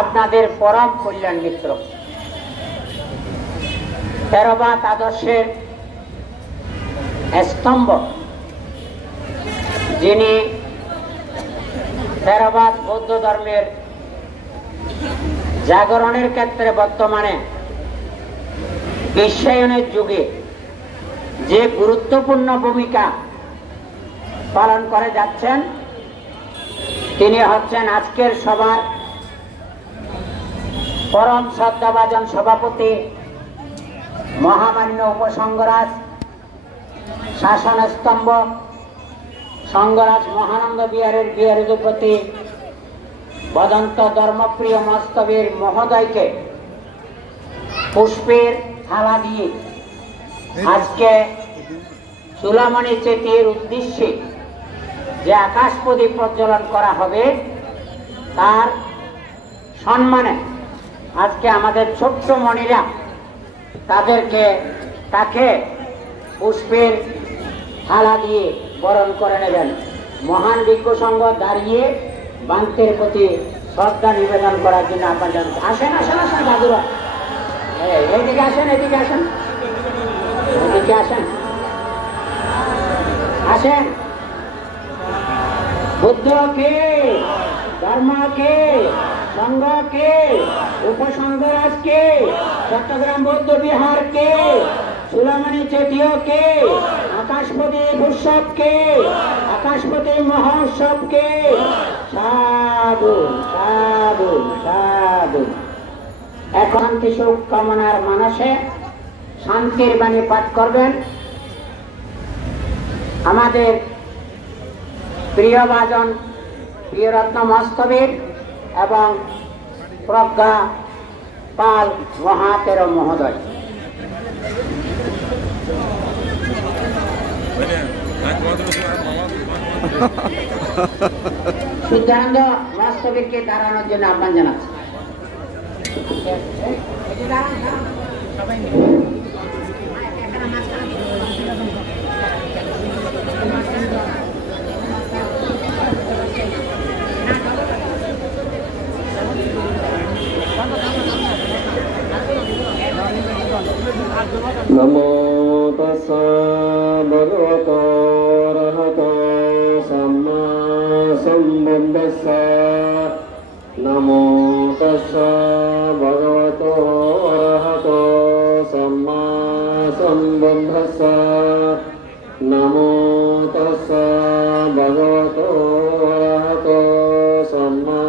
আপনাদের পরম কল্যাণ মিত্র, থেরবাদ আদর্শের স্তম্ভ, যিনি থেরবাদ বৌদ্ধ ধর্মের জাগরণের ক্ষেত্রে বর্তমানে বিশ্বায়নের যুগে যে গুরুত্বপূর্ণ ভূমিকা পালন করে যাচ্ছেন, তিনি হচ্ছেন আজকের সভার পরম শ্রদ্ধাভাজন সভাপতি, মহামান্য উপসংঘরাজ, শাসন স্তম্ভ, সংঘরাজ মহানন্দ বিহারের বিহারীপতি বদন্ত ধর্মপ্রিয় মস্তবীর মহোদয়কে পুষ্পের থালা দিয়ে আজকে চুলামণি চেতির উদ্দেশ্যে যে আকাশ প্রদীপ প্রজ্বলন করা হবে, তার সম্মানে আজকে আমাদের ছোট্ট মণিরা তাকে পুষ্পের থালা দিয়ে বরণ করে নেবেন। মহান ভিক্ষু সংঘ দাঁড়িয়ে বান্তের প্রতি শ্রদ্ধা নিবেদন করার জন্য আহ্বান জানাচ্ছি। আসেন আসেন আসেন দাদুরা, এইদিকে আসেন, এদিকে আসেন, এদিকে আসেন, আসেন। বুদ্ধ কে, ধর্ম কে, সংঘ কে, উপসংঘরাজ কে, চট্টগ্রাম বৌদ্ধ বিহার কে, চুলামণি চেতীয় কে, আকাশপতি উৎসব কে, আকাশপতি মহোৎসব কে, সাধু সাধু সাধু। এখন শান্তি সুখ কামনার মানসে শান্তির বাণী পাঠ করবেন আমাদের প্রিয় ভাজন, প্রিয় রত্ন মস্তবীর এবং প্রজ্ঞা পাল মহাতের মহোদয়। সিদ্ধানন্দ মস্তবীরকে দাঁড়ানোর জন্য আহ্বান জানাচ্ছি। नमो तस्सा भगवतो अरहतो सम्मा सम्बुद्धस्सा। नमो तस्सा भगवतो अरहतो सम्मा सम्बुद्धस्सा। नमो तस्सा भगवतो अरहतो सम्मा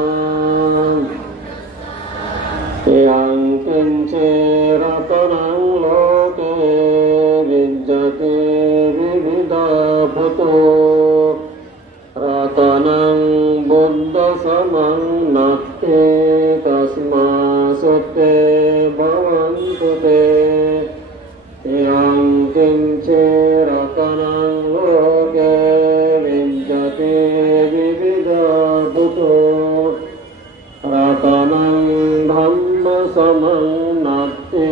यं किञ्चिरतनं लोके विद्यते विविधभूतो रतनं बुद्धसमं नत्ते तस्मात्ते भवन्तु ते। यं किञ्चिरतनं लोके विद्यते विविधभूतो रतनं धम्मसमं नत्ते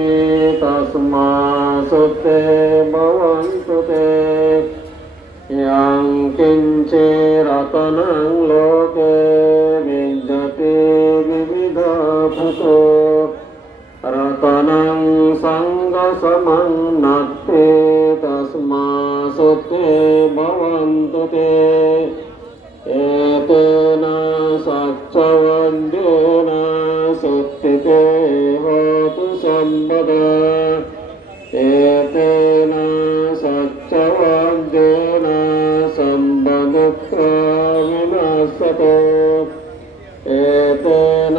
तस्मात्ते भवन्तु ते। यं किञ्चिरतनं लोके विद्यते विविधभूतो रतनं सङ्गसमं नत्ते तस्मात्ते भवन्तु ते। एतेन सच्चवद्येन सुत्थिते होतु सम्पदा। एतेन सच्चवद्येन सम्पदुःखा विनाशतो। एतेन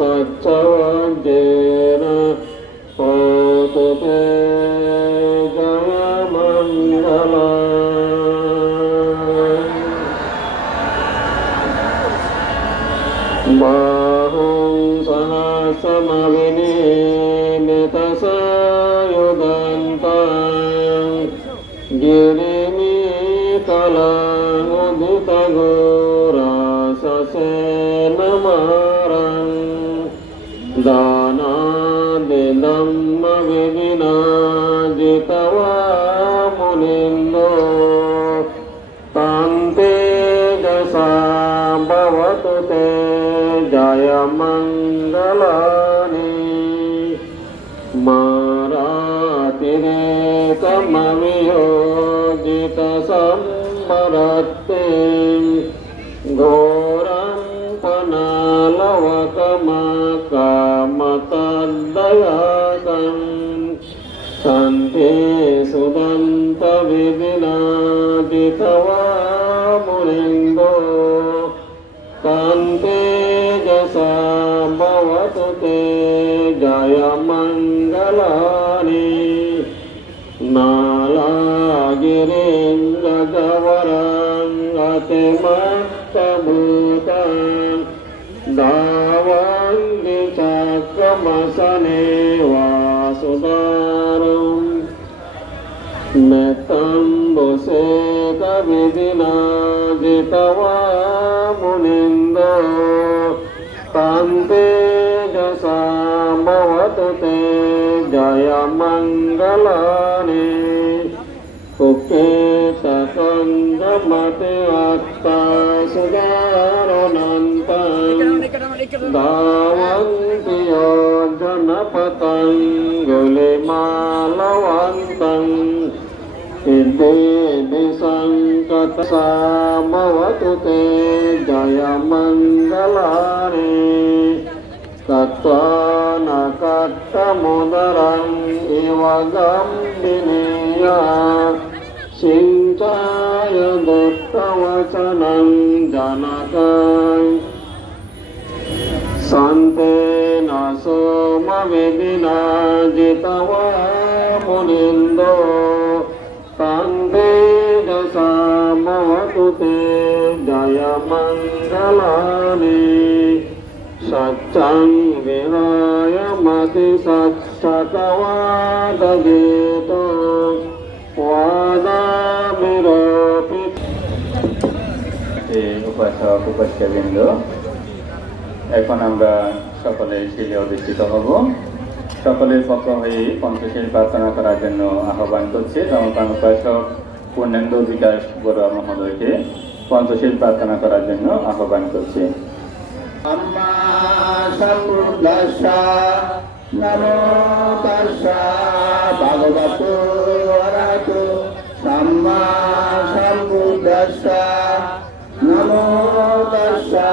सच्चवद्येन होतु ते जयमङ्गलम्। बाहुं सहस्रमविनिमितसायुधन्तं गिरिमितलामुदितघोराससेनमारं दानादिदम्मविघ्नाजितवा मुनिन्दो तां तेजसा भवतु ते। মঙ্গলানি মারাতিরে কমমিও জিত সম্মরতে ঘোরং পনালবকমকামতদ্দয়াকং শান্তি সুদন্ত বিদিনাদিতবা মুনিন্দো কান্তে যশা ভবতু তে জয় মঙ্গলানি নালাগিরিন্দ্র গবরং অতিমত্তভূতং দাবঙ্গি চক্রমসনে वासुदारं मेत्तं बुसेत विधिनादितवा मुनिन्दो कान्ते जसा भवतु ते जय मङ्गलानि कुकेतकन्दमते आत्ता सुदारनन्तं दावन्ति योजनपतङ्गुलिमालवन्तं सिद्धि सङ्कटसामवतु ते जय मङ्गलानि कत्वा न कट्टमुदरम् इव गम्भिनीया सिञ्चाय दुष्टवचनं जनकम् शान्तेन सोमविदिना जितवा मुनिन्दो कान्ते जसा भवतु ते जय मङ्गलानि सच्चं विहाय मति सच्चतवादगीतो वादामिरोऽपि উপাসক উপাস্যবৃন্দ, এখন আমরা সকলে শিলে অধিষ্ঠিত হব। সকলের পক্ষ হয়ে পঞ্চশীল প্রার্থনা করার জন্য আহ্বান করছি ধর্মপ্রাণ উপাসক পূর্ণেন্দু বিকাশ বড়ুয়া মহোদয়কে পঞ্চশীল প্রার্থনা করার জন্য আহ্বান করছি। सम्मा सम्बुद्धस्सा नमो तस्सा भगवतो अरहतो सम्मा सम्बुद्धस्सा नमो तस्सा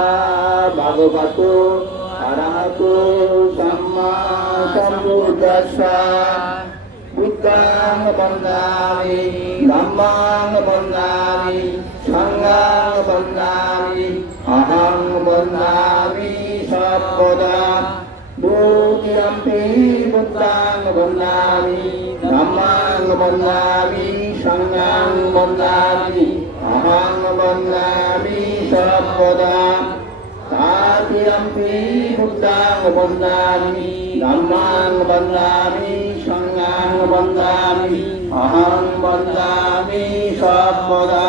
भगवतो अरहतो सम्मा सम्बुद्धस्सा बुद्धं वन्दामि धम्मं वन्दामि संघं वन्दामि अहं वन्दामि सर्वदा द्वितीयम्पि बुद्धं वन्दामि धम्मं वन्दामि संघं वन्दामि अहं वन्दामि सर्वदा तृतीयम्पि बुद्धं वन्दामि धम्मं वन्दामि संघं वन्दामि अहं वन्दामि सर्वदा।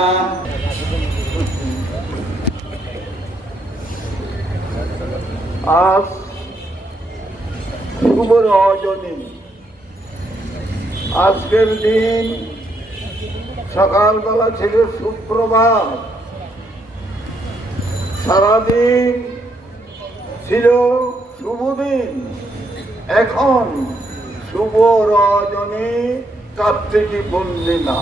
আজ শুভ রজনী। আজকের দিন সকালবেলা ছিল সুপ্রভাত, সারাদিন ছিল শুভ দিন। এখন শুভ রজনী কার্তিকী পূর্ণিমা।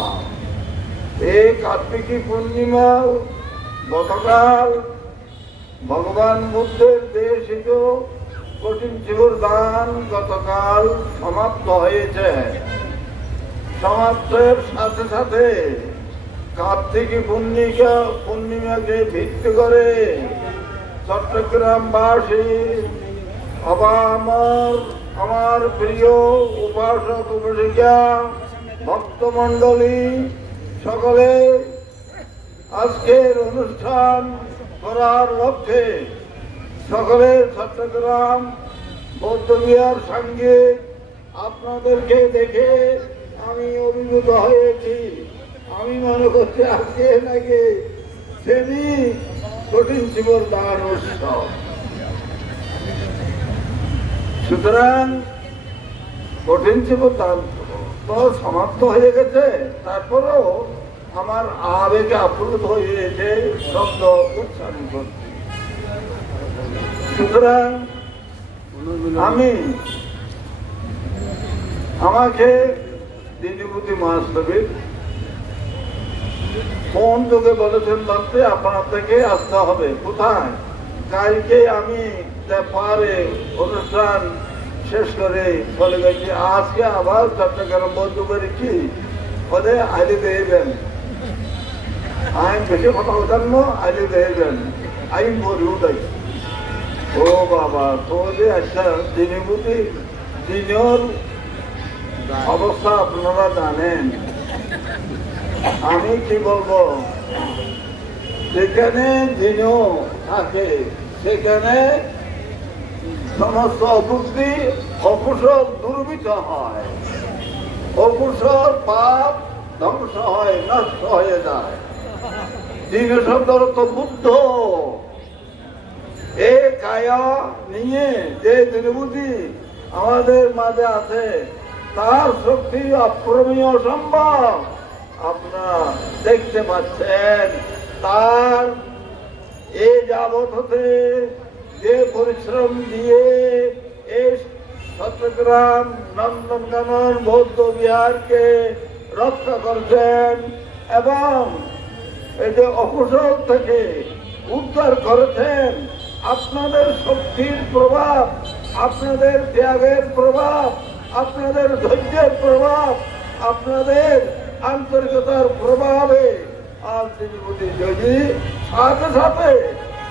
এই কার্তিকী পূর্ণিমা গতকাল ভগবান বুদ্ধের দেশিত কঠিন জীবর দান গতকাল সমাপ্ত হয়েছে। সমাপ্তের সাথে সাথে কার্তিকী পূর্ণিমাকে ভিত্তি করে চট্টগ্রামবাসী আমার প্রিয় উপাসক উপাসিকা ভক্তমণ্ডলী সকলে আজকের অনুষ্ঠান করার লক্ষ্যে সকলে চট্টগ্রাম বৌদ্ধবিহার সঙ্গে আপনাদেরকে দেখে আমি অভিভূত হয়েছি। আমি মনে করছি আজকে নাকি সেদিন কঠিন জীবর দান উৎসব। সুতরাং কঠিন জীবর দান তো সমাপ্ত হয়ে গেছে, তারপরেও আমার আবেগে আপ্লুত হয়েছে শব্দ উচ্চারণ করছি। সুতরাং আমাকে দিদিপতি মহাস্তবীর ফোন যোগে বলেছেন মানতে আপনার থেকে আসতে হবে। কোথায়? কালকে আমি পারে অনুষ্ঠান শেষ করে চলে গেছি, আজকে আবার চট্টগ্রাম বন্ধু করেছি বলে আইলে দেবেন। আমি বেশি কথা বলতাম না, আইলে দেবেন আমি বলিও তাই। ও বাবা তোদের একটা দিনীপতি দিনের অবস্থা আপনারা জানেন। আমি কি বলবো, যেখানে দিনও থাকে সেখানে সমস্ত অবুদ্ধি অকুশল দুর্বৃত হয়, অকুশল পাপ ধ্বংস হয়, নষ্ট হয়ে যায়। দিন শব্দ তো বুদ্ধ, এ কায়া নিয়ে যে দিনবুদ্ধি আমাদের মাঝে আছে তার শক্তি অপ্রমেয় সম্ভব। আপনারা দেখতে পাচ্ছেন তার এ যাবৎ হতে যে পরিশ্রম দিয়ে এই চট্টগ্রাম নন্দনকানন বৌদ্ধ বিহারকে রক্ষা করছেন এবং এই যে অকুশল থেকে উদ্ধার করেছেন, আপনাদের শক্তির প্রভাব, আপনাদের ত্যাগের প্রভাব, আপনাদের ধৈর্যের প্রভাব, আপনাদের আন্তরিকতার প্রভাবে আর দিদিপতি যদি সাথে সাথে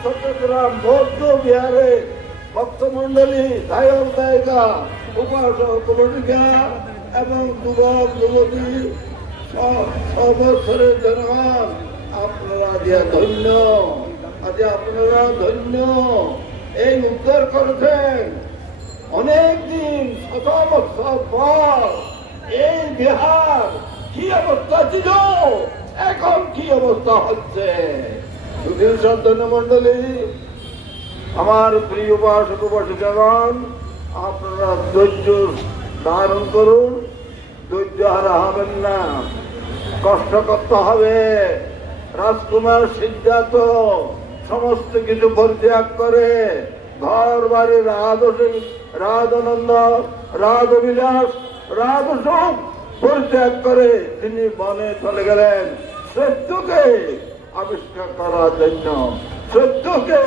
চট্টগ্রাম বৌদ্ধ বিহারে ভক্তমন্ডলী দায়ক দায়িকা উপাসক উপাসিকা এবং যুবক যুবতী সবৎসরের জনগণ আপনারা দিয়া ধন্য, আজ আপনারা ধন্য। এই উদ্ধার করেছেন অনেকদিন শত বছর পর। এই বিহার কি অবস্থা ছিল, এখন কি অবস্থা হচ্ছে। সুধীর সন্তান মন্ডলী, আমার প্রিয় উপাসক উপাসিকাগণ, আপনারা ধৈর্য ধারণ করুন, ধৈর্য হারা হবেন না, কষ্ট করতে হবে। রাজকুমার সিদ্ধার্থ সমস্ত কিছু পরিত্যাগ করে ঘর বাড়ি রাধানন্দ রাধবিলাস রাধসুখ পরিত্যাগ করে তিনি বনে চলে গেলেন সত্যকে আবিষ্কার করার জন্য, সত্যকে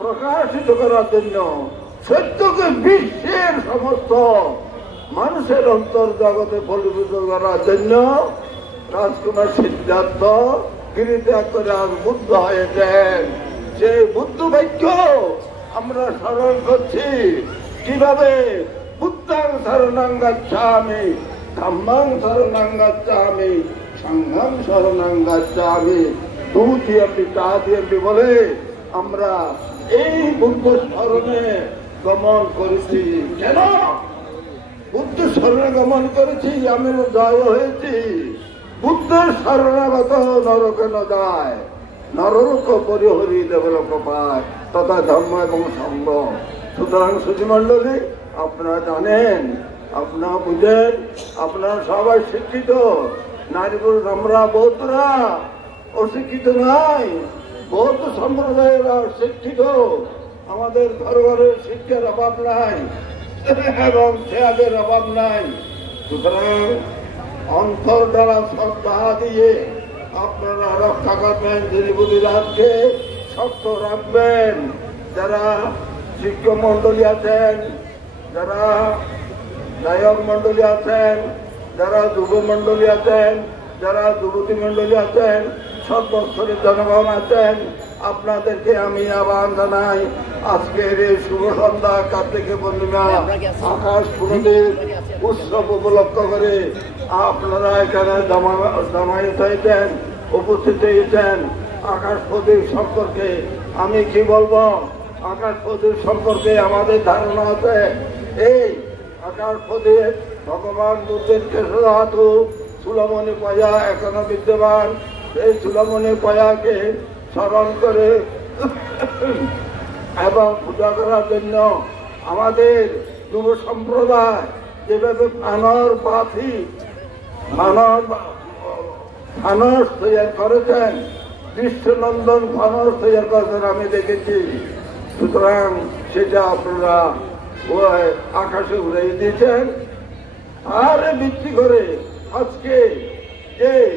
প্রকাশিত করার জন্য, সত্যকে বিশ্বের সমস্ত মানুষের অন্তর জগতে ফলিত করার জন্য রাজকুমার সিদ্ধার্থ গিরিত্যাগ করে আজ বুদ্ধ হয়েছেন। সেই বুদ্ধ বাক্য আমরা স্মরণ করছি। কিভাবে? বুদ্ধাং শরণাং গচ্ছামি, ধম্মাং শরণাং গচ্ছামি, সংঘং শরণাং গচ্ছামি, দুতিয়ম্পি তাতিয়ম্পি বলে আমরা এই বুদ্ধ স্মরণে গমন করেছি। কেন বুদ্ধ স্মরণে গমন করেছি? আমি জয় হয়েছি। বুদ্ধের শরণাগত নরকে ন যায়, নরক পরিহরি দেবলোক পায়, তথা ধর্ম এবং সঙ্গ। সুতরাং সুধীমণ্ডলী, আপনারা জানেন, আপনারা বুঝেন, আপনারা সবাই শিক্ষিত। নারী পুরুষ আমরা বৌদ্ধরা অশিক্ষিত নাই, বৌদ্ধ সম্প্রদায়েরা শিক্ষিত। আমাদের ঘরে ঘরে শিক্ষার অভাব নাই এবং ত্যাগের অভাব নাই। সুতরাং অন্তর দ্বারা শ্রদ্ধা দিয়ে আপনারা রক্ষা করবেন, দিদিবুদি রাজকে শক্ত রাখবেন। যারা শিক্ষক মন্ডলী আছেন, যারা গায়ক মন্ডলী আছেন, যারা যুব মন্ডলী আছেন, যারা যুবতী মন্ডলী আছেন, সর্বস্তরের জনগণ আছেন, আপনাদেরকে আমি আহ্বান জানাই। আজকের এই শুভ সন্ধ্যা কার্তিক পূর্ণিমা আকাশ পুরীর উৎসব উপলক্ষ করে আপনারা এখানে জমায়েত হয়েছেন, উপস্থিত হয়েছেন। আকাশ প্রদীপ সম্পর্কে আমি কি বলবো? আকাশ প্রদীপ সম্পর্কে আমাদের ধারণা আছে। এই আকাশ প্রদীপ ভগবান বুদ্ধের কেশধাতু চূড়ামণি পয়া এখনো বিদ্যমান। এই চূড়ামণি পয়াকে স্মরণ করে এবং পূজা করার জন্য আমাদের যুব সম্প্রদায় যেভাবে ফানস তৈরি করেছেন, বিশ্বনন্দন ফানস তৈরি করেছেন আমি দেখেছি। সুতরাং সেটা আপনারা ওই আকাশে উড়াই দিয়েছেন। আর ভিত্তি করে আজকে এই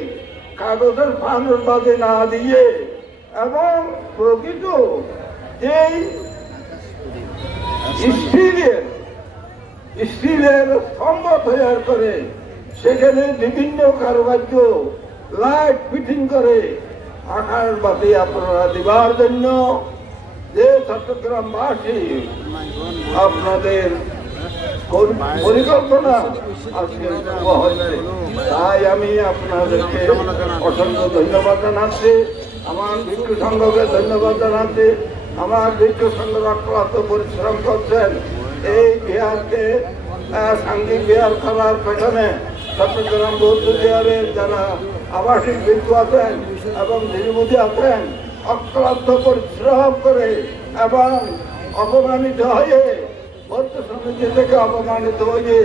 কাগজের ফানুর বাদে না দিয়ে এবং প্রকৃত এই স্টিলের স্তম্ভ তৈরি করে সেখানে বিভিন্ন কারুকার্য লাইট ফিটিং করে আকাশ বাতি আপনারা দিবার জন্য যে চট্টগ্রামবাসী আপনাদের পরিকল্পনা আজকে হয়েছে, তাই আমি আপনাদেরকে অসংখ্য ধন্যবাদ জানাচ্ছি। আমার ভিক্ষু সংঘকে ধন্যবাদ জানাচ্ছি। আমার ভিক্ষু সংঘ অক্লান্ত পরিশ্রম করছেন এই বিহারকে সাংঘিক বিহার করার পেছনে। চট্টগ্রাম বৌদ্ধ বিহারের যারা আবাসিক ভিক্ষু আছেন এবং ধীরমতি আছেন অক্লান্ত পরিশ্রম করে এবং অপমানিত হয়ে বৌদ্ধ সমিতি থেকে অপমানিত হয়ে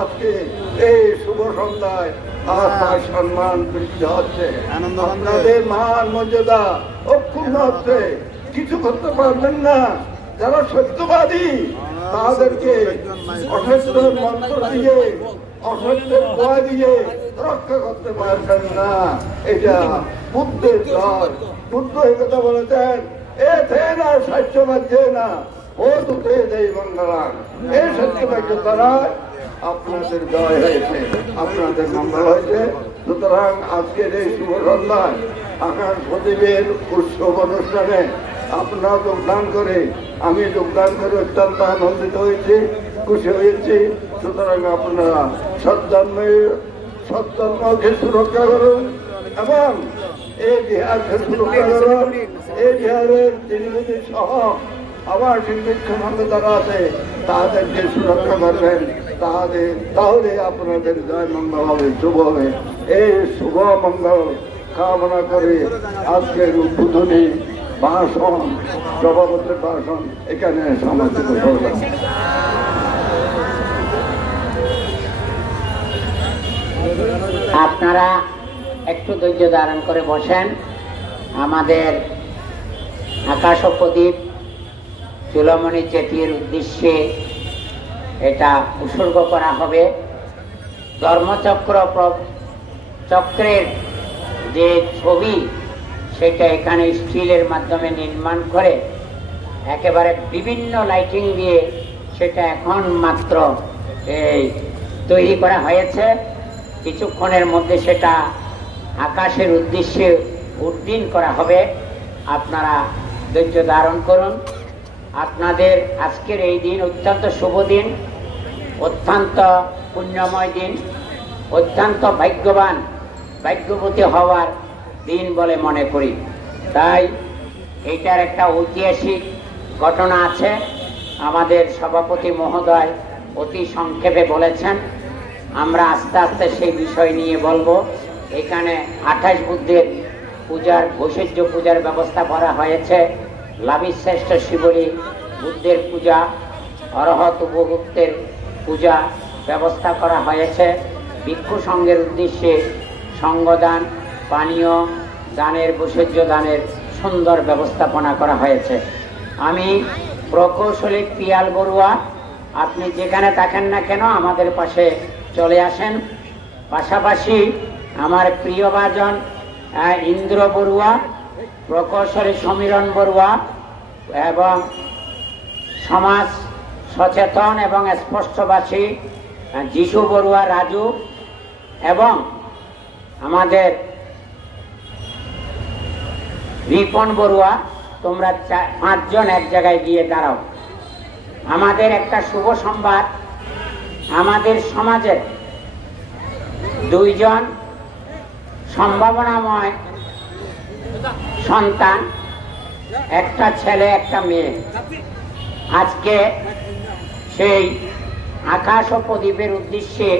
আজকে এই শুভ সন্ধ্যায় আপনার সম্মান বৃদ্ধি হচ্ছে, আপনাদের মান মর্যাদা অক্ষুণ্ণ হচ্ছে। কিছু করতে পারবেন না। যারা সত্যবাদী তাদেরকে অসত্যের মন্ত্র দিয়ে অসত্যের দোয়া দিয়ে রক্ষা করতে পারবেন না। এটা বুদ্ধের দল। বুদ্ধ এই কথা বলেছেন, এ থে না সত্যবাদ্য না ও দুঃখে দেই মঙ্গলান। এই সত্যবাক্য দ্বারা আপনাদের জয় হয়েছে, আপনাদের মঙ্গল হয়েছে। সুতরাং আজকের এই শুভ সন্ধ্যায় আকাশ প্রদীপের উৎসব অনুষ্ঠানে আপনারা যোগদান করে আমি যোগদান করে অত্যন্ত আনন্দিত হয়েছি, খুশি হয়েছি। সুতরাং আপনারা সৎজন্মকে সুরক্ষা করুন এবং এই বিহারকে সুরক্ষা করুন। এই বিহারের দিনমতি সহ আবার ভিক্ষু সংঘ যারা আছে তাদেরকে সুরক্ষা করবেন, তাহলে আপনাদের জয় মঙ্গল হবে, শুভ হবে। এই শুভ মঙ্গল কামনা করে আজকের উদ্বোধনী ভাষণ, সভাপতির ভাষণ এখানে সমাপ্ত করলাম। আপনারা একটু ধৈর্য ধারণ করে বসেন। আমাদের আকাশ প্রদীপ চুলমণি চেটির উদ্দেশ্যে এটা উৎসর্গ করা হবে। চক্রের যে ছবি সেটা এখানে স্টিলের মাধ্যমে নির্মাণ করে একেবারে বিভিন্ন লাইটিং দিয়ে সেটা এখন মাত্র তৈরি করা হয়েছে। কিছুক্ষণের মধ্যে সেটা আকাশের উদ্দেশ্যে উড্ডীন করা হবে। আপনারা ধৈর্য ধারণ করুন। আপনাদের আজকের এই দিন অত্যন্ত শুভ দিন, অত্যন্ত পুণ্যময় দিন, অত্যন্ত ভাগ্যবতী হওয়ার দিন বলে মনে করি। তাই এইটার একটা ঐতিহাসিক ঘটনা আছে। আমাদের সভাপতি মহোদয় অতি সংক্ষেপে বলেছেন, আমরা আস্তে আস্তে সেই বিষয় নিয়ে বলবো। এখানে 28 বুদ্ধের পূজার বৈশিষ্ট্য পূজার ব্যবস্থা করা হয়েছে। লাভিশ্রেষ্ঠ শিবলী বুদ্ধের পূজা, অরহত উপগুপ্তের পূজা ব্যবস্থা করা হয়েছে। ভিক্ষু সংঘের উদ্দেশ্যে সঙ্গদান, পানীয় দানের, বৈশিষ্ট্য দানের সুন্দর ব্যবস্থাপনা করা হয়েছে। আমি প্রকৌশলী পিয়াল বড়ুয়া, আপনি যেখানে থাকেন না কেন আমাদের পাশে চলে আসেন। পাশাপাশি আমার প্রিয় ভাজন ইন্দ্র বড়ুয়া, প্রকৌশলী সমীরণ বড়ুয়া এবং সমাজ সচেতন এবং স্পষ্টবাসী যিশু বড়ুয়া রাজু এবং আমাদের রিপন বড়ুয়া, তোমরা 5 জন এক জায়গায় গিয়ে দাঁড়াও। আমাদের একটা শুভ সংবাদ, আমাদের সমাজের 2 জন সম্ভাবনাময় সন্তান, একটা ছেলে একটা মেয়ে, আজকে সেই আকাশ ও প্রদীপের উদ্দেশ্যে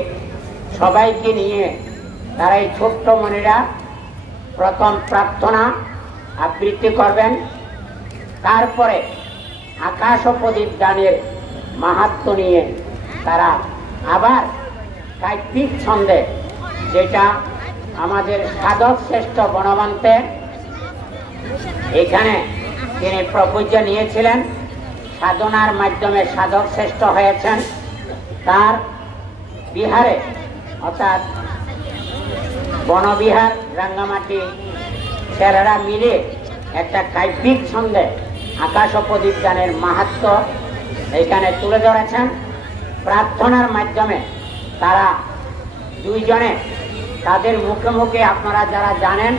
সবাইকে নিয়ে তারা এই ছোট্ট মনেরা প্রথম প্রার্থনা আবৃত্তি করবেন। তারপরে আকাশ ও প্রদীপ দানের মাহাত্ম্য নিয়ে তারা আবার কাব্যিক ছন্দে, যেটা আমাদের সাধক শ্রেষ্ঠ বনবন্তে এখানে তিনি প্রপূজ্য নিয়েছিলেন, সাধনার মাধ্যমে সাধক শ্রেষ্ঠ হয়েছেন, তার বিহারে অর্থাৎ বনবিহার রাঙ্গামাটি ছেলেরা মিলে একটা কাব্যিক ছন্দে আকাশ ও প্রদীপ গানের মাহাত্ম্য এখানে তুলে ধরেছেন। প্রার্থনার মাধ্যমে তারা দুইজনে তাদের মুখে মুখে আপনারা যারা জানেন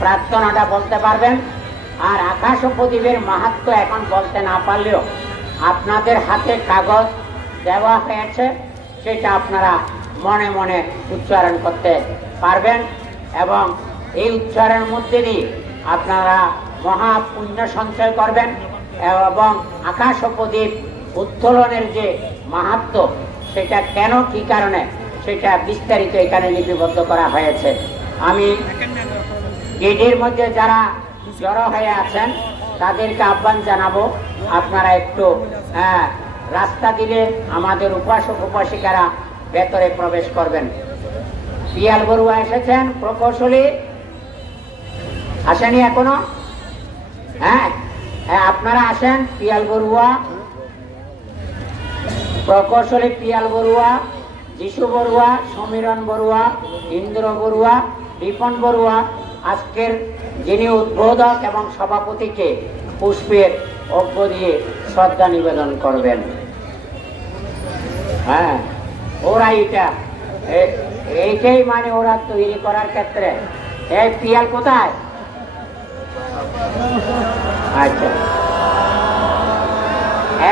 প্রার্থনাটা বলতে পারবেন। আর আকাশ ও প্রদীপের মাহাত্ম্য এখন বলতে না পারলেও আপনাদের হাতে কাগজ দেওয়া হয়েছে, সেটা আপনারা মনে মনে উচ্চারণ করতে পারবেন এবং এই উচ্চারণের মধ্যে দিয়ে আপনারা মহা পুণ্য সঞ্চয় করবেন এবং আকাশ ও প্রদীপ উত্তোলনের যে মাহাত্ম্য সেটা কেন কি কারণে সেটা বিস্তারিত এখানে লিপিবদ্ধ করা হয়েছে। আমি গেটের মধ্যে যারা জড়ো হয়ে আছেন তাদেরকে আহ্বান জানাবো, আপনারা একটু রাস্তা দিলে আমাদের উপাসক উপাসিকারা ভেতরে প্রবেশ করবেন। পিয়াল বড়ুয়া এসেছেন, প্রকৌশলী আসেনি এখনো? হ্যাঁ আপনারা আসেন। পিয়াল বড়ুয়া, প্রকৌশলী পিয়াল বড়ুয়া, যিশু বড়ুয়া, সমীরণ বড়ুয়া, ইন্দ্র বড়ুয়া, রিপন বড়ুয়া আজকের যিনি উদ্বোধক এবং সভাপতিকে পুষ্পের অর্ঘ্য দিয়ে শ্রদ্ধা নিবেদন করবেন। হ্যাঁ ওরা এইটাই মানে ওরা তৈরি করার ক্ষেত্রে। এই পিয়াল কোথায়? আচ্ছা,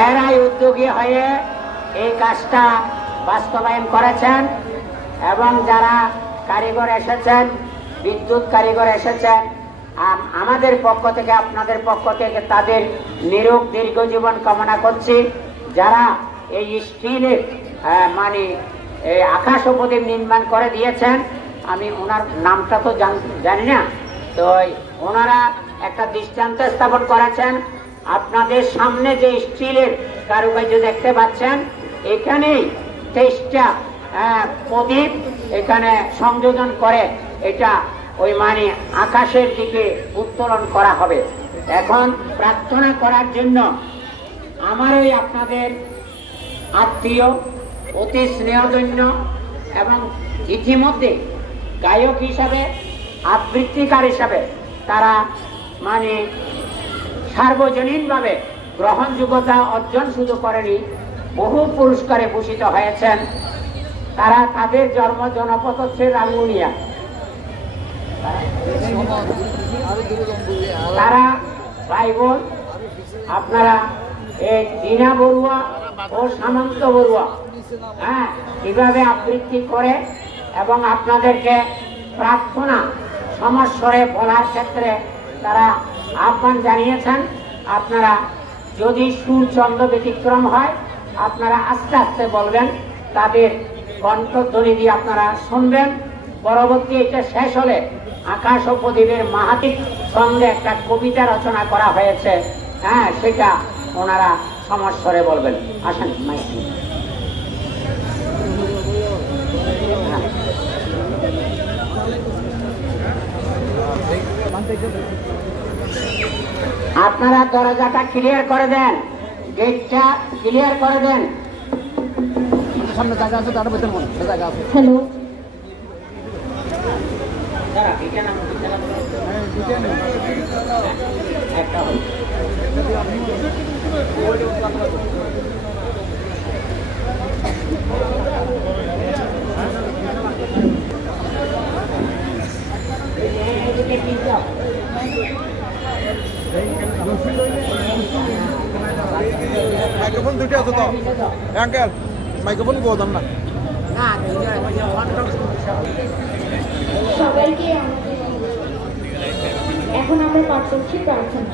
এরাই উদ্যোগী হয়ে এই কাজটা বাস্তবায়ন করেছেন এবং যারা কারিগর এসেছেন, বিদ্যুৎ কারিগর এসেছেন, আমাদের পক্ষ থেকে আপনাদের পক্ষ থেকে তাদের নিরোগ দীর্ঘ জীবন কামনা করছি। যারা এই স্টিলের মানে এই আকাশ ও প্রদীপ নির্মাণ করে দিয়েছেন, আমি ওনার নামটা তো জানি না, তো ওনারা একটা দৃষ্টান্ত স্থাপন করেছেন। আপনাদের সামনে যে স্টিলের কারুকার্য দেখতে পাচ্ছেন, এখানেই 23টা প্রদীপ এখানে সংযোজন করে এটা ওই মানে আকাশের দিকে উত্তোলন করা হবে। এখন প্রার্থনা করার জন্য আমার ওই আপনাদের আত্মীয়, অতি স্নেহধন্য এবং ইতিমধ্যে গায়ক হিসাবে, আবৃত্তিকার হিসাবে তারা মানে সার্বজনীনভাবে গ্রহণযোগ্যতা অর্জন শুধু করেনি, বহু পুরস্কারে ভূষিত হয়েছেন। তারা তাদের জন্ম জনপদ হচ্ছে রাঙ্গুনিয়া। তারা ভাই বোন, আপনারা এই দীনা বড়ুয়া ও সামন্ত বড়ুয়া হ্যাঁ কিভাবে আবৃত্তি করে এবং আপনাদেরকে প্রার্থনা সমস্বরে বলার ক্ষেত্রে তারা আহ্বান জানিয়েছেন। আপনারা যদি সুর ছন্দ ব্যতিক্রম হয় আপনারা আস্তে আস্তে বলবেন, তাদের কণ্ঠধ্বনি দিয়ে আপনারা শুনবেন। পরবর্তী এটা শেষ হলে আকাশ ও প্রদীপের মাহাত্ম্যের সঙ্গে একটা কবিতা রচনা করা হয়েছে, হ্যাঁ সেটা ওনারা সমস্বরে বলবেন। আসেন আপনারা দরজাটা ক্লিয়ার করে দেন, গেটটা ক্লিয়ার করে দেন। সামনে জায়গা আছে, তার ভিতরে জায়গা আছে। হ্যালো মাইক্রোফোন দুটো আছে তো আঙ্কেল, মাইক্রোফোন গোদাম না। সবাইকে এখন আমরা পাঠ করছি প্রার্থনা।